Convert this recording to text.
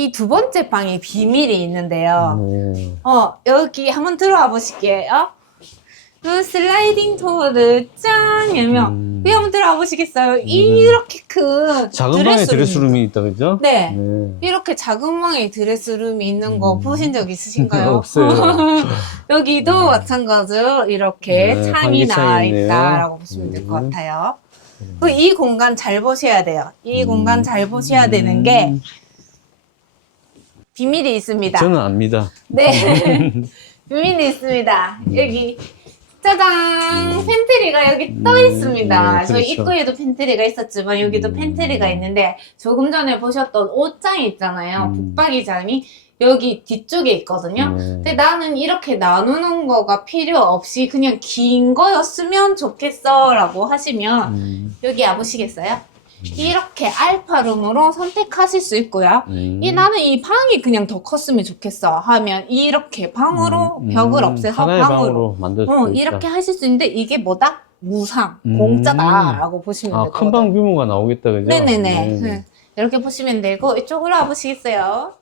이 두 번째 방에 비밀이 있는데요. 오. 어, 여기 한번 들어와 보실게요. 그 슬라이딩 도어를 짠 열면 음. 여기 한번 들어와 보시겠어요? 이렇게 큰 작은 방에 드레스룸이 있다, 그죠? 네. 네. 이렇게 작은 방에 드레스룸이 있는 거 음. 보신 적 있으신가요? 없어요. 여기도 마찬가지로 이렇게 네, 창이 나와 있네요. 있다라고 보시면 될 것 음. 같아요. 그이 공간 잘 보셔야 돼요. 이 음. 공간 잘 보셔야 되는 게 음. 비밀이 있습니다. 저는 압니다. 네. 비밀이 있습니다. 여기 짜잔! 팬트리가 여기 떠 음, 있습니다. 네, 저희 그렇죠. 입구에도 팬트리가 있었지만 여기도 음. 팬트리가 있는데 조금 전에 보셨던 옷장이 있잖아요. 음. 붙박이장이 여기 뒤쪽에 있거든요. 네. 근데 나는 이렇게 나누는 거가 필요 없이 그냥 긴 거였으면 좋겠어 라고 하시면 음. 여기 와보시겠어요? 이렇게 알파룸으로 선택하실 수 있고요. 음. 이 나는 이 방이 그냥 더 컸으면 좋겠어 하면 이렇게 방으로 음, 벽을 음, 없애서 하나의 방으로, 방으로 만들 수 어, 있다. 이렇게 하실 수 있는데 이게 뭐다? 무상, 음. 공짜다라고 보시면 아, 될 큰. 방 규모가 나오겠다, 그죠? 네네네. 네. 네. 이렇게 보시면 되고 이쪽으로 와보시겠어요?